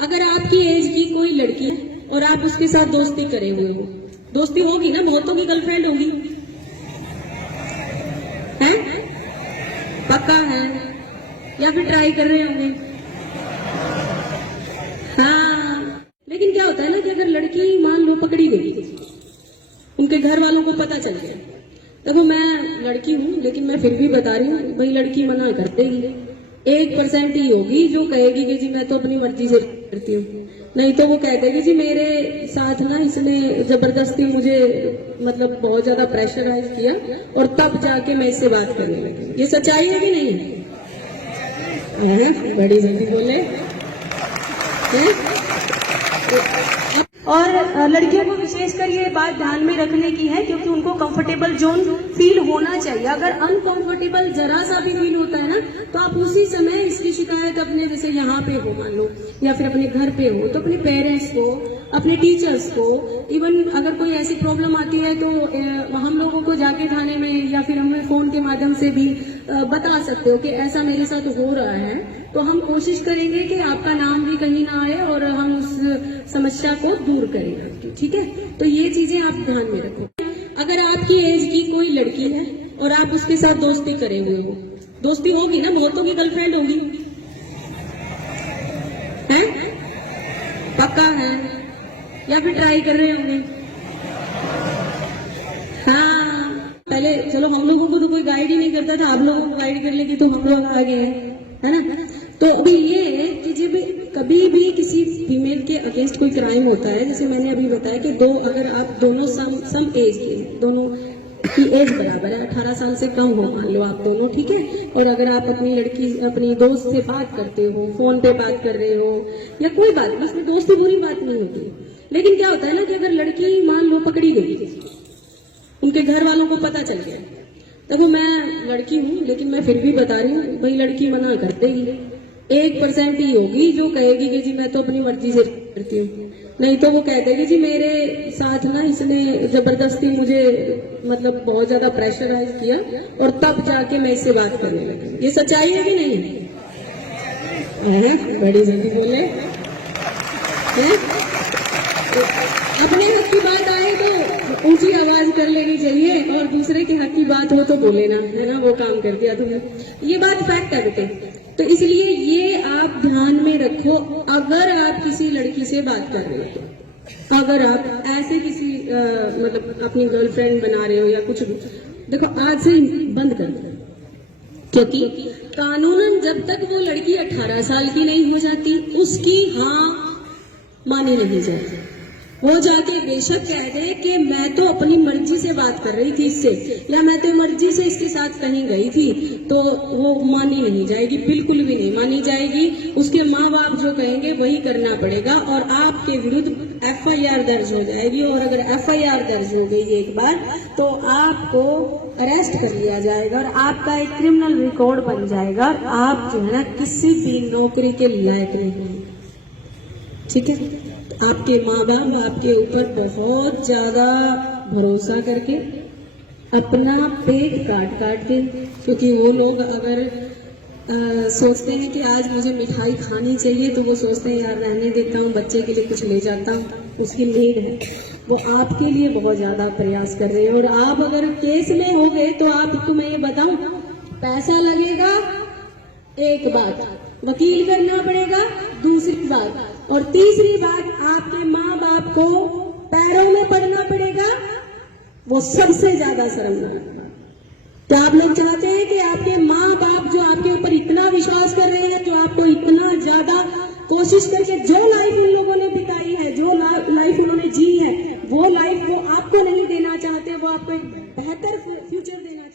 अगर आपकी एज की कोई लड़की है और आप उसके साथ दोस्ती करे हुए हो, दोस्ती होगी ना, बहुतों की गर्लफ्रेंड होगी, है पक्का है, या फिर ट्राई कर रहे होंगे। हाँ, लेकिन क्या होता है ना कि अगर लड़की मान लो पकड़ी गई, उनके घर वालों को पता चल गया, देखो मैं लड़की हूँ लेकिन मैं फिर भी बता रही हूँ, भाई लड़की मना कर देगी, 1% ही होगी जो कहेगी कि जी मैं तो अपनी मर्जी से करती हूँ, नहीं तो वो कह देगी जी मेरे साथ ना इसने जबरदस्ती मुझे मतलब बहुत ज्यादा प्रेशराइज किया और तब जाके मैं इससे बात करने लगी। ये सच्चाई है कि नहीं है? बड़ी जल्दी बोले। और लड़कियों को विशेषकर ये बात ध्यान में रखने की है क्योंकि उनको कंफर्टेबल जोन फील होना चाहिए। अगर अनकंफर्टेबल जरा सा भी फील होता है ना तो आप उसी समय इसकी शिकायत अपने जैसे यहाँ पे हो मान लो या फिर अपने घर पे हो तो अपने पेरेंट्स को, अपने टीचर्स को, इवन अगर कोई ऐसी प्रॉब्लम आती है तो हम लोगों को जाके थाने में या फिर हमें फोन के माध्यम से भी बता सकते हो कि ऐसा मेरे साथ हो रहा है, तो हम कोशिश करेंगे कि आपका नाम भी कहीं ना आए और हम उस समस्या को दूर करेंगे। ठीक है, तो ये चीजें आप ध्यान में रखो। अगर आपकी एज की कोई लड़की है और आप उसके साथ दोस्ती करे हुए हो, दोस्ती होगी ना, बहुतों की गर्लफ्रेंड होगी, है पक्का है, या फिर ट्राई कर रहे होंगे। हाँ, पहले चलो हम लोगों को तो कोई गाइड ही नहीं करता था, आप लोगों को गाइड कर लेगी तो हम लोग आगे हैं, है ना। तो अभी ये कि जब कभी भी किसी फीमेल के अगेंस्ट कोई क्राइम होता है, जैसे मैंने अभी बताया कि अगर आप दोनों सम एज के, दोनों की एज बराबर है, 18 साल से कम हो मान लो आप दोनों, ठीक है, और अगर आप अपनी लड़की अपनी दोस्त से बात करते हो, फोन पे बात कर रहे हो या कोई बात नहीं, उसमें दोस्ती बुरी बात नहीं होती, लेकिन क्या होता है ना कि अगर लड़की मान लो पकड़ी गई, उनके घर वालों को पता चल गया, देखो मैं लड़की हूँ लेकिन मैं फिर भी बता रही हूँ, भाई लड़की मना कर देगी, 1% ही होगी जो कहेगी कि जी मैं तो अपनी मर्जी से करती हूँ, नहीं तो वो कह देगी जी मेरे साथ ना इसने जबरदस्ती मुझे मतलब बहुत ज्यादा प्रेशराइज किया और तब जाके मैं इससे बात करने लगी। ये सच्चाई है कि नहीं है? बड़ी जल्दी बोले। अपने हक की बात आए तो ऊंची आवाज कर लेनी चाहिए और दूसरे के हक की बात हो तो बोले ना, है ना, वो काम कर दिया तुमने। ये बात फैक्ट है बेटे, तो इसलिए ये आप ध्यान में रखो। अगर आप किसी लड़की से बात कर रहे हो, अगर आप ऐसे किसी मतलब अपनी गर्लफ्रेंड बना रहे हो या कुछ भी, देखो आज से बंद कर दो, क्योंकि कानूनन जब तक वो लड़की 18 साल की नहीं हो जाती उसकी हाँ मानी नहीं जाती। वो जाके बेशक कह दे कि मैं तो अपनी मर्जी से बात कर रही थी इससे, या मैं तो मर्जी से इसके साथ कहीं गई थी, तो वो मानी नहीं जाएगी, बिल्कुल भी नहीं मानी जाएगी। उसके माँ बाप जो कहेंगे वही करना पड़ेगा और आपके विरुद्ध FIR दर्ज हो जाएगी, और अगर FIR दर्ज हो गई एक बार तो आपको अरेस्ट कर लिया जाएगा और आपका एक क्रिमिनल रिकॉर्ड बन जाएगा और आप जो है ना किसी भी नौकरी के लायक नहीं। ठीक है, आपके माँ बाप आपके ऊपर बहुत ज्यादा भरोसा करके अपना पेट काट काट के, क्योंकि वो लोग अगर सोचते हैं कि आज मुझे मिठाई खानी चाहिए तो वो सोचते हैं यार रहने देता हूँ, बच्चे के लिए कुछ ले जाता हूँ, उसकी नीड है, वो आपके लिए बहुत ज्यादा प्रयास कर रहे हैं। और आप अगर केस में हो गए तो आपको मैं ये बताऊं, पैसा लगेगा एक बात, वकील करना पड़ेगा दूसरी बात, और तीसरी बात आपके माँ बाप को पैरों में पड़ना पड़ेगा, वो सबसे ज्यादा शर्मनाक बात। क्या आप लोग चाहते हैं कि आपके माँ बाप जो आपके ऊपर इतना विश्वास कर रहे हैं, जो आपको इतना ज्यादा कोशिश करके जो लाइफ उन लोगों ने बिताई है, जो लाइफ उन्होंने जी है, वो लाइफ वो आपको नहीं देना चाहते, वो आपको एक बेहतर फ्यूचर देना